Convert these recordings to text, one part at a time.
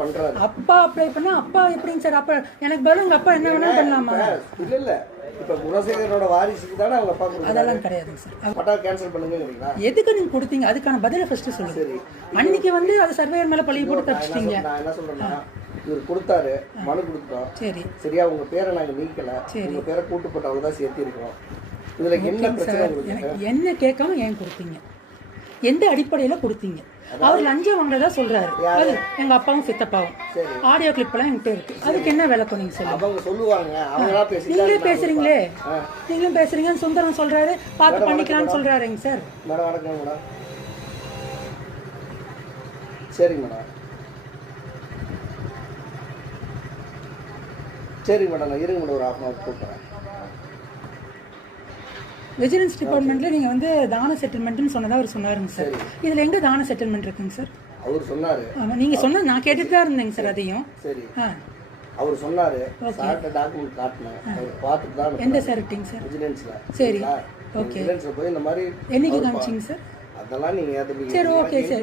பண்றாரு. அப்பா அப்ளை பண்ணா அப்பா எப்படிங்க சார்? அப்ப எனக்கு பதில் எங்க அப்பா என்ன வேணா பண்ணலாமா? இல்ல இப்ப குணசேகரோட வாரிசுக்கு தானே அவங்க அப்பா கொடுத்தாரு. அதெல்லாம் கிடையாதுங்க சார். பட்டா கேன்சல் பண்ணுங்கறீங்களா? எதுக்கு நீங்க கொடுத்தீங்க? அதுக்கான பதில ஃபர்ஸ்ட் சொல்லுங்க. சரி, அன்னைக்கு வந்து அது சர்வேயர் மேல பழி போட்டு தப்பிச்சிட்டீங்க. நான் என்ன சொல்றேன்னா, இவர் கொடுத்தாரு, மனு கொடுத்தோம். சரி சரியா, உங்க பேரை நாங்க நீக்கல, உங்க பேரை கூட்டுப்பட்டவங்க தான் சேர்த்து இருக்கோம். இதுல என்ன பிரச்சனை உங்களுக்கு? என்ன கேட்காம ஏன் கொடுத்தீங்க? எந்த அடிப்படையில கொடுத்தீங்க? அவர் லஞ்சம் வாங்கறதா சொல்றாரு. அது எங்க அப்பாவும் சித்தப்பாவும் ஆடியோ கிளிப் எல்லாம் என்கிட்ட இருக்கு. அதுக்கு என்ன விளக்கம் நீங்க சொல்லுங்க. அவங்க சொல்லுவாங்க, அவங்களா நீங்களே பேசுறீங்களே, நீங்களும் பேசுறீங்க. சுந்தரம் சொல்றாரு பார்த்து பண்ணிக்கலாம்னு சொல்றாருங்க சார். மேடம் வணக்கம் மேடம். சரி மேடம், சரி மேடம், நான் இருங்க மேடம், ஒரு ஹாஃப் அன் அவர் கூப்பிட்றேன். விஜிலன்ஸ் டிபார்ட்மெண்ட்ல நீங்க வந்து தான செட்டில்மெண்ட்னு சொன்னதா அவர் சொன்னாருங்க சார். இதுல எங்க தான செட்டில்மெண்ட் இருக்குங்க சார்? அவர் சொன்னாரு. நீங்க சொன்ன நான் கேட்டுட்டு தான் இருந்தேங்க சார். அதையும் சரி, அவர் சொன்னாரு. சார்ட்ட டாக்குமெண்ட் காட்டினேன், அவர் பார்த்துட்டு தான். எந்த சார் இருக்கீங்க சார்? விஜிலன்ஸ்ல. சரி, ஓகே. விஜிலன்ஸ்ல போய் இந்த மாதிரி என்னைக்கு காமிச்சிங்க சார்? அதெல்லாம் நீங்க சரி, ஓகே சார்.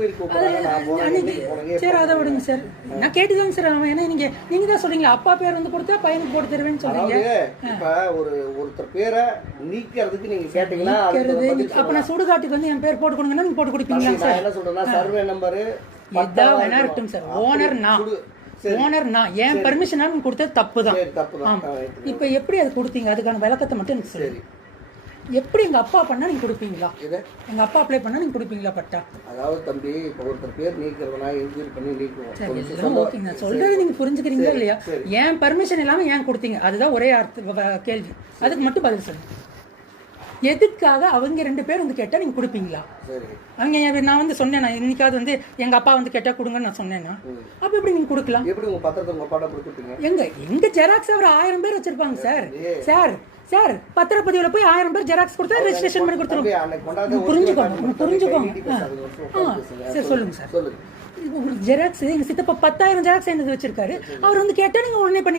சரி, அதை விடுங்க சார். நான் கேட்டுதாங்க சார். ஏன்னா நீங்க தான் சொல்றீங்களா அப்பா பேர் வந்து கொடுத்தா பையனுக்கு போட்டு தருவேன்னு சொல்றீங்க. இப்ப ஒருத்தர் பேரை நீக்கிறதுக்கு நீங்க கேட்டீங்கன்னா, அப்ப நான் சுடுகாட்டுக்கு வந்து என் பேர் போட்டு கொடுங்கன்னா நீங்க போட்டு கொடுப்பீங்களா சார்? என்ன சொல்றேன்னா, சர்வே நம்பர் எதாவது வேணா இருக்கட்டும் சார். ஓனர் நான் ஏன் பர்மிஷனா நீங்க கொடுத்தது தப்பு தான். இப்ப எப்படி அது கொடுத்தீங்க? அதுக்கான விளக்கத்தை மட்டும் எனக்கு சொல்லுங்க. எப்படி எங்க அப்பா பண்ணா நீங்க கொடுப்பீங்களா? எங்க அப்பா அப்ளை பண்ணா நீங்க கொடுப்பீங்களா பட்டா? அதாவது தம்பி, இப்ப ஒருத்தர் பேர் நீக்கிறதுனா என்கொயரி பண்ணி நீக்குவோம். ஓகே, நான் சொல்றது நீங்க புரிஞ்சுக்கிறீங்களா இல்லையா? ஏன் பர்மிஷன் இல்லாம ஏன் கொடுத்தீங்க? அதுதான் ஒரே கேள்வி. அதுக்கு மட்டும் பதில் சொல்லுங்க. எதுக்காக அவங்க 2 பேர் வந்து கேட்டா நீங்க கொடுப்பீங்களா? அவங்க நான் வந்து சொன்னேன், இன்னைக்காவது வந்து எங்க அப்பா வந்து கேட்டா கொடுங்கன்னு நான் சொன்னேன்னா, அப்ப எப்படி நீங்க கொடுக்கலாம்? எப்படி உங்க பத்திரத்தை உங்க அப்பாட்ட கொடுத்துட்டீங்க? எங்க ஜெராக்ஸ் அவர் 1000 பேர் வச்சிருப்பாங்க சார். சார் பத்திரப்பதிவுல போய் 1000 பேர் ஜெராக்ஸ் கொடுத்தா ரெஜிஸ்ட்ரேஷன் பண்ணி கொடுத்துருவோம். புரிஞ்சுக்கோங்க. சரி, சொல்லுங்க சார். ஜெராக்ஸ் எங்க சித்தப்பா 10,000 ஜெராக்ஸ் என்னது வச்சிருக்காரு. அவர் வந்து கேட்டா நீங்க உடனே பண்ணி